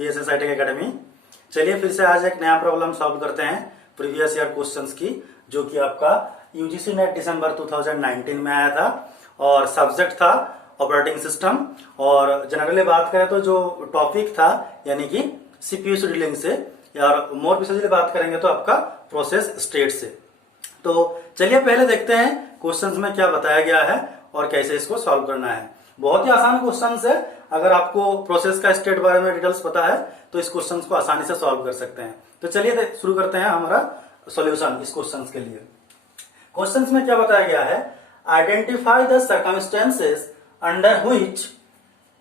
BSS ITech academy. चलिए फिर से आज एक नया प्रॉब्लम सॉल्व करते हैं प्रीवियस ईयर क्वेश्चंस की, जो कि आपका यूजीसी नेट दिसंबर 2019 में आया था और सब्जेक्ट था ऑपरेटिंग सिस्टम। और जनरली बात करें तो जो टॉपिक था यानी कि सीपीयू शेड्यूलिंग से, और मोर प्रिसाइजली बात करेंगे तो आपका प्रोसेस स्टेट से। तो चलिए पहले देखते हैं क्वेश्चंस में क्या बताया गया है और कैसे इसको सॉल्व करना है। बहुत ही आसान क्वेश्चंस है। अगर आपको प्रोसेस का स्टेट बारे में डिटेल्स पता है तो इस क्वेश्चंस को आसानी से सॉल्व कर सकते हैं। तो चलिए शुरू करते हैं हमारा सॉल्यूशन इस क्वेश्चंस के लिए। क्वेश्चंस में क्या बताया गया है, identify the circumstances under which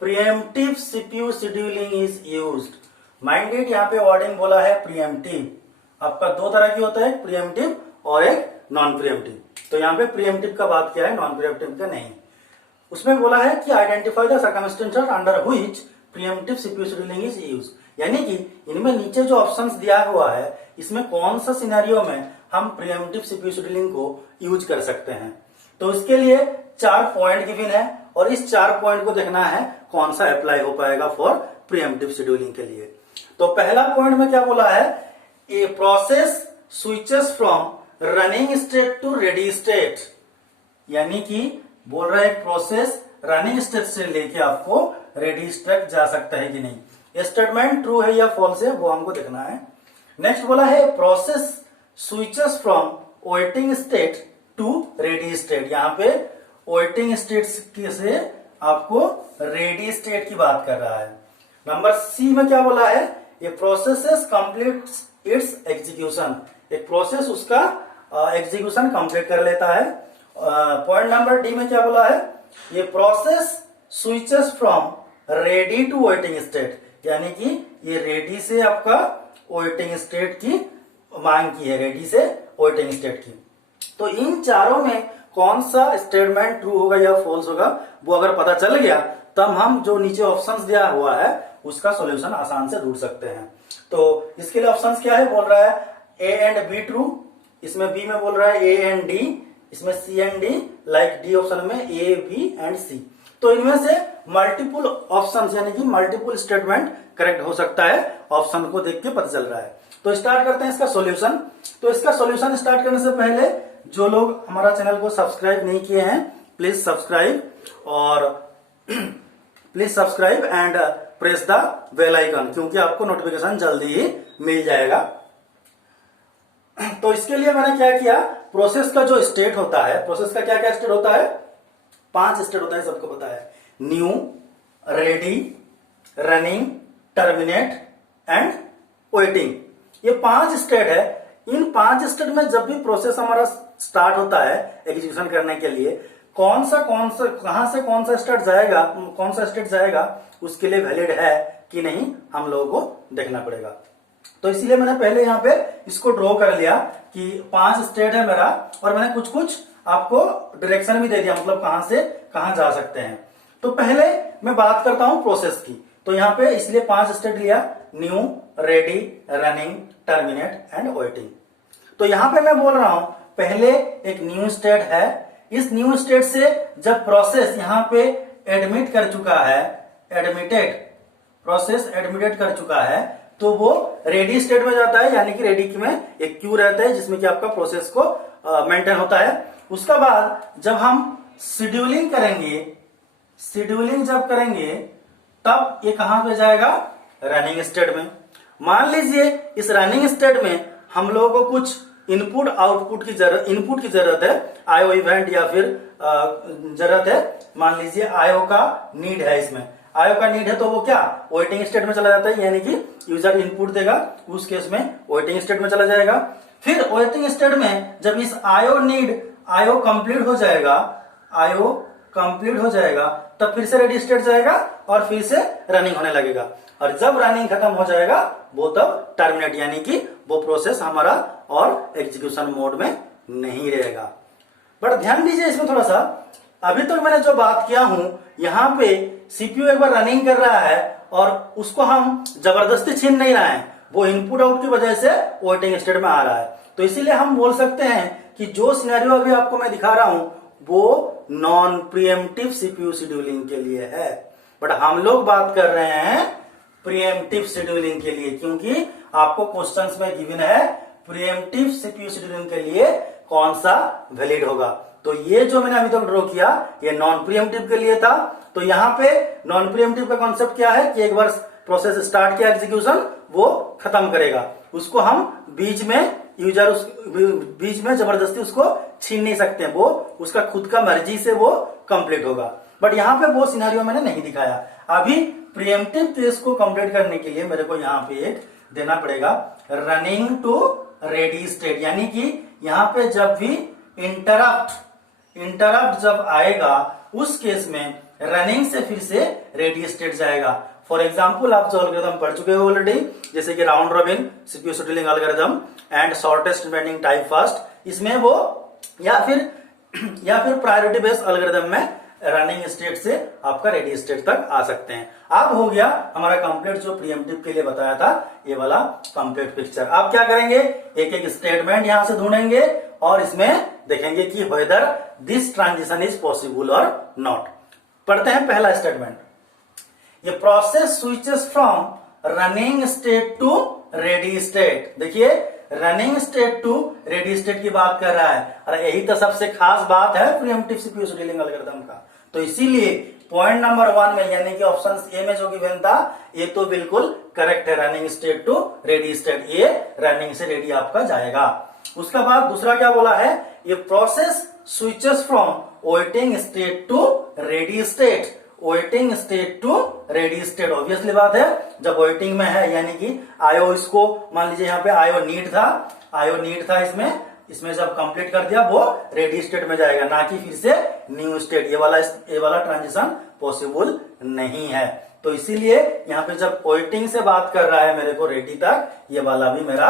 pre-emptive CPU scheduling is used. Minded यहाँ पे वर्डिंग बोला है प्रीएम्प्टिव। आपका दो तरह की होता है, प्रीएम्प्टिव और एक नॉन प्रीएम्प्टिव। तो यहाँ पे प्रीएम्प्टिव का बात किया है, नॉन प्रीएम्प्टिव का नहीं। उसमें बोला है कि identify the circumstances under which pre-emptive CPU scheduling is used. यानी कि इनमें नीचे जो ऑप्शंस दिया हुआ है इसमें कौन सा सिनेरियो में हम प्रीएम्प्टिव सीपीयू शेड्यूलिंग को यूज कर सकते हैं। तो इसके लिए 4 पॉइंट गिवन है और इस 4 पॉइंट को देखना है कौन सा अप्लाई हो पाएगा फॉर प्रीएम्प्टिव शेड्यूलिंग के लिए। तो पहला पॉइंट में क्या बोला है, a process switches from running state to ready state. यानी कि बोल रहा है प्रोसेस रनिंग स्टेट से लेके आपको रेडी स्टेट जा सकता है कि नहीं। ये स्टेटमेंट ट्रू है या फॉल्स है वो हमको देखना है। नेक्स्ट बोला है process switches from waiting state to ready state. यहाँ पे वेटिंग स्टेट से आपको रेडी स्टेट की बात कर रहा है। नंबर सी में क्या बोला है, ये प्रोसेस कंप्लीट्स इट्स एग्जीक्यूशन। एक प्रोसेस उसका एग्जीक्यूशन कंप्लीट कर लेता है। पॉइंट नंबर डी में क्या बोला है, ये process switches from ready to waiting state. यानी कि ये रेडी से आपका वेटिंग स्टेट की मांग की है, रेडी से वेटिंग स्टेट की। तो इन चारों में कौन सा स्टेटमेंट ट्रू होगा या फॉल्स होगा वो अगर पता चल गया तब हम जो नीचे ऑप्शंस दिया हुआ है उसका सॉल्यूशन आसान से ढूंढ सकते हैं। तो इसके लिए ऑप्शंस क्या है, बोल रहा है ए एंड बी ट्रू, इसमें बी में बोल रहा है ए एंड डी, इसमें C and D, like D option में ए बी एंड सी। तो इनमें से मल्टीपल ऑप्शंस यानी कि मल्टीपल स्टेटमेंट करेक्ट हो सकता है, ऑप्शन को देख के पता चल रहा है। तो स्टार्ट करते हैं इसका सॉल्यूशन। तो इसका सॉल्यूशन स्टार्ट करने से पहले जो लोग हमारा चैनल को सब्सक्राइब नहीं किए हैं please subscribe and press the bell icon, क्योंकि आपको नोटिफिकेशन जल्दी ही मिल जाएगा। तो इसके लिए मैंने क्या किया, प्रोसेस का जो स्टेट होता है, प्रोसेस का क्या क्या स्टेट होता है, 5 स्टेट होता है, सबको पता है। New, ready, running, terminate and waiting. ये 5 स्टेट है। इन 5 स्टेट में जब भी प्रोसेस हमारा स्टार्ट होता है एग्जीक्यूशन करने के लिए, कौन सा कहां से कौन सा स्टेट जाएगा उसके लिए वैलिड है कि नहीं हम लोगों को देखना पड़ेगा। तो इसीलिए मैंने पहले यहाँ पे इसको ड्रॉ कर लिया कि 5 स्टेट है मेरा, और मैंने कुछ आपको डायरेक्शन भी दे दिया, मतलब कहां से कहां जा सकते हैं। तो पहले मैं बात करता हूं प्रोसेस की। तो यहाँ पे इसलिए 5 स्टेट लिया, new, ready, running, terminate and waiting. तो यहाँ पे मैं बोल रहा हूं पहले एक न्यू स्टेट है। इस न्यू स्टेट से जब प्रोसेस यहाँ पे एडमिट कर चुका है, प्रोसेस एडमिटेड कर चुका है, तो वो रेडी स्टेट में जाता है। यानी कि रेडी में एक क्यू रहता है जिसमें कि आपका प्रोसेस को मेंटेन होता है। उसका बाद जब हम शेड्यूलिंग जब करेंगे तब ये कहां पे जाएगा, रनिंग स्टेट में। मान लीजिए इस रनिंग स्टेट में हम लोगों को कुछ इनपुट की जरूरत है, आईओ इवेंट या फिर जरूरत है। मान लीजिए आईओ का नीड है, इसमें आईओ का नीड है तो वो क्या वेटिंग स्टेट में चला जाता है। यानी कि यूजर इनपुट देगा, उस केस में वेटिंग स्टेट में चला जाएगा। फिर वेटिंग स्टेट में जब इस आईओ कंप्लीट हो जाएगा तब फिर से रेडी स्टेट जाएगा और फिर से रनिंग होने लगेगा। और जब रनिंग खत्म हो जाएगा वो तब टर्मिनेट, यानी कि वो प्रोसेस हमारा और एग्जीक्यूशन मोड में नहीं रहेगा। बट ध्यान दीजिए इसमें थोड़ा सा, अभी तक मैंने जो बात किया हूं यहाँ पे सीपीयू एक बार रनिंग कर रहा है और उसको हम जबरदस्ती छीन नहीं रहे हैं, वो इनपुट आउट की वजह से वेटिंग स्टेट में आ रहा है। तो इसीलिए हम बोल सकते हैं कि जो सिनेरियो अभी आपको मैं दिखा रहा हूं वो नॉन प्रीएम्प्टिव सीपीयू शेड्यूलिंग के लिए है। बट हम लोग बात कर रहे हैं प्रीएम्प्टिव शेड्यूलिंग के लिए, क्योंकि आपको क्वेश्चंस में गिवन है प्रीएम्प्टिव सीपीयू शेड्यूलिंग के लिए कौन सा वैलिड होगा। तो ये जो मैंने अभी तक ड्रॉ किया ये नॉन प्रीएम्प्टिव के लिए था। तो यहाँ पे नॉन प्रीएम्प्टिव का कॉन्सेप्ट क्या है कि एक बार प्रोसेस स्टार्ट किया एग्जीक्यूशन वो खत्म करेगा, उसको हम बीच में जबरदस्ती उसको छीन नहीं सकते, वो उसका खुद का मर्जी से वो कंप्लीट होगा। बट यहाँ पे वो सिनेरियो मैंने नहीं दिखाया। अभी प्रीएम्प्टिव केस को कंप्लीट करने के लिए मेरे को यहाँ पे एक देना पड़ेगा रनिंग टू रेडी स्टेट, यानी कि यहाँ पे जब भी इंटरप्ट जब आएगा उस केस में रनिंग से फिर से रेडी स्टेट जाएगा। फॉर एग्जाम्पल आप जो एल्गोरिथम पढ़ चुके हो ऑलरेडी, जैसे कि round robin CPU scheduling algorithm and shortest remaining time first, इसमें वो या फिर प्रायोरिटी बेस्ड एल्गोरिथम में रनिंग स्टेट से आपका रेडी स्टेट तक आ सकते हैं। अब हो गया हमारा कंप्लीट जो प्रीएम्प्टिव के लिए बताया था ये वाला कंप्लीट पिक्चर। आप क्या करेंगे, एक एक स्टेटमेंट यहां से ढूंढेंगे और इसमें देखेंगे कि whether this transition is possible और नॉट। पढ़ते हैं पहला स्टेटमेंट, ये process switches from running state to ready state. देखिए running state to ready state की बात कर रहा है, और यही तो सबसे खास बात है प्रीएम्प्टिव सीपीयू शेड्यूलिंग एल्गोरिथम का। तो इसीलिए पॉइंट नंबर 1 में यानी कि ऑप्शन ए में जो गिवन था ये तो बिल्कुल करेक्ट है, running state to ready state, ये रनिंग से रेडी आपका जाएगा। उसका बाद दूसरा क्या बोला है, ये process switches from waiting state to ready state, waiting state to ready state. Obviously बात है जब वेटिंग में है यानी कि आयो, इसको मान लीजिए यहाँ पे आयो नीड था इसमें जब कंप्लीट कर दिया वो रेडी स्टेट में जाएगा, ना कि फिर से न्यू स्टेट। ये वाला ट्रांजिशन पॉसिबल नहीं है। तो इसीलिए यहाँ पे जब वेटिंग से बात कर रहा है मेरे को रेडी तक, ये वाला भी मेरा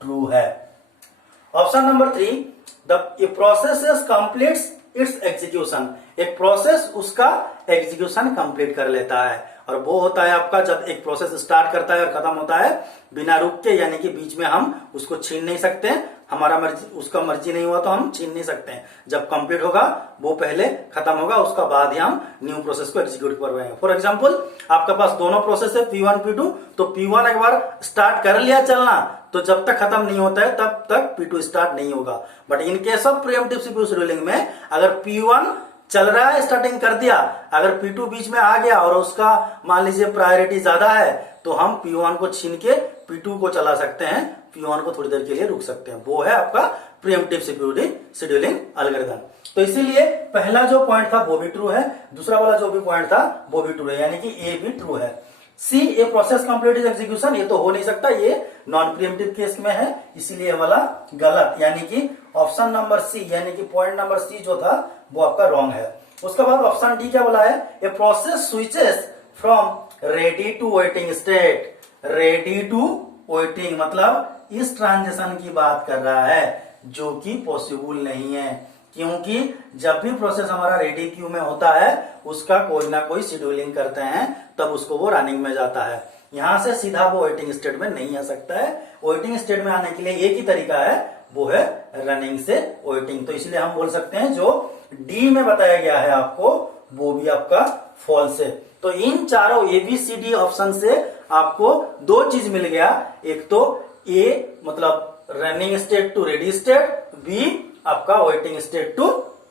ट्रू है। Option number 3, the process completes it's execution, एक प्रोसेस उसका एग्जीक्यूशन कंप्लीट कर लेता है, और वो होता है आपका जब एक प्रोसेस स्टार्ट करता है और खत्म होता है बिना रुक के, यानी कि बीच में हम उसको छीन नहीं सकते, हमारा मर्जी उसका मर्जी नहीं हुआ तो हम छीन नहीं सकते हैं। जब कंप्लीट होगा वो पहले खत्म होगा, उसका बाद ही हम न्यू प्रोसेस को एग्जीक्यूट करवाएंगे। फॉर एग्जांपल आपके पास दोनों प्रोसेस है P1 P2, तो P1 एक बार स्टार्ट कर लिया चलना, तो जब तक खत्म नहीं होता है तब तक P2 स्टार्ट नहीं होगा। But in case of pre-emptive CPU scheduling में अगर P1 चल रहा है, स्टार्टिंग कर दिया, अगर P2 बीच में आ गया और उसका मान लीजिए प्रायोरिटी ज्यादा है, तो हम P1 को छीन के P2 को चला सकते हैं, P1 को थोड़ी देर के लिए रुक सकते हैं। वो है आपका प्रीएम्प्टिव सीपीयू शेड्यूलिंग एल्गोरिथम। तो इसीलिए पहला जो पॉइंट था वो भी ट्रू है, दूसरा वाला जो भी पॉइंट था वो भी ट्रू है, यानी कि ए भी ट्रू है। C, a process complete is execution, ये तो हो नहीं सकता, ये नॉन प्रीएम्प्टिव केस में है, इसलिए वाला गलत, यानी कि ऑप्शन नंबर सी यानी कि पॉइंट नंबर सी जो था वो आपका रॉन्ग है। उसके बाद ऑप्शन डी क्या बोला है, a process switches from ready to waiting state, ready to waiting मतलब इस ट्रांजिशन की बात कर रहा है जो कि पॉसिबल नहीं है, क्योंकि जब भी प्रोसेस हमारा रेडी क्यू में होता है उसका कोई ना कोई शेड्यूलिंग करते हैं, तब उसको वो रनिंग में जाता है। यहां से सीधा वो वेटिंग स्टेट में नहीं आ सकता है। वेटिंग स्टेट में आने के लिए एक ही तरीका है, वो है रनिंग से वेटिंग। तो इसलिए हम बोल सकते हैं जो डी में बताया गया है आपको वो भी आपका फॉल्स है। तो इन चारों ABCD ऑप्शन से आपको दो चीज मिल गया, एक तो ए मतलब running state to ready state, B आपका waiting state to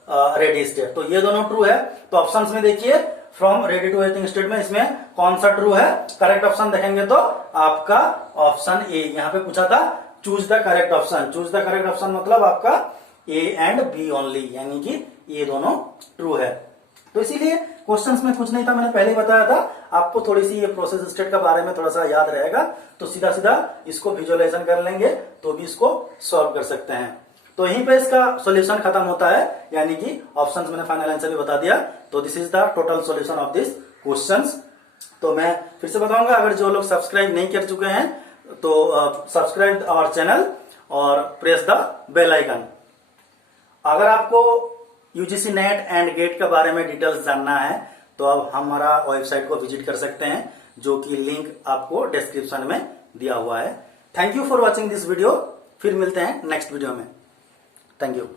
ready state. तो ये दोनों ट्रू है। तो ऑप्शंस में देखिए from ready to waiting state में इसमें कौन सा ट्रू है, करेक्ट ऑप्शन देखेंगे तो आपका ऑप्शन ए। यहाँ पे पूछा था choose the correct option, choose the correct option मतलब आपका ए एंड बी ओनली, यानी कि ये दोनों ट्रू है। तो इसीलिए क्वेश्चंस में कुछ नहीं था, मैंने पहले ही बताया था आपको, थोड़ी सी ये प्रोसेस स्टेट के बारे में थोड़ा सा याद रहेगा तो सीधा सीधा इसको विजुअलाइजेशन कर लेंगे तो भी इसको सॉल्व कर सकते हैं। तो यहीं पे इसका सॉल्यूशन खत्म होता है, यानी कि ऑप्शंस मैंने फाइनल आंसर भी बता दिया। तो this is the total solution of this questions. तो मैं फिर से बताऊंगा, अगर जो लोग सब्सक्राइब नहीं कर चुके हैं तो सब्सक्राइब आवर चैनल और प्रेस द बेल आइकन। अगर आपको यूजीसी नेट एंड गेट के बारे में डिटेल्स जानना है तो आप हमारा वेबसाइट को विजिट कर सकते हैं, जो कि लिंक आपको डिस्क्रिप्शन में दिया हुआ है। Thank you for watching this video. फिर मिलते हैं नेक्स्ट वीडियो में। Thank you.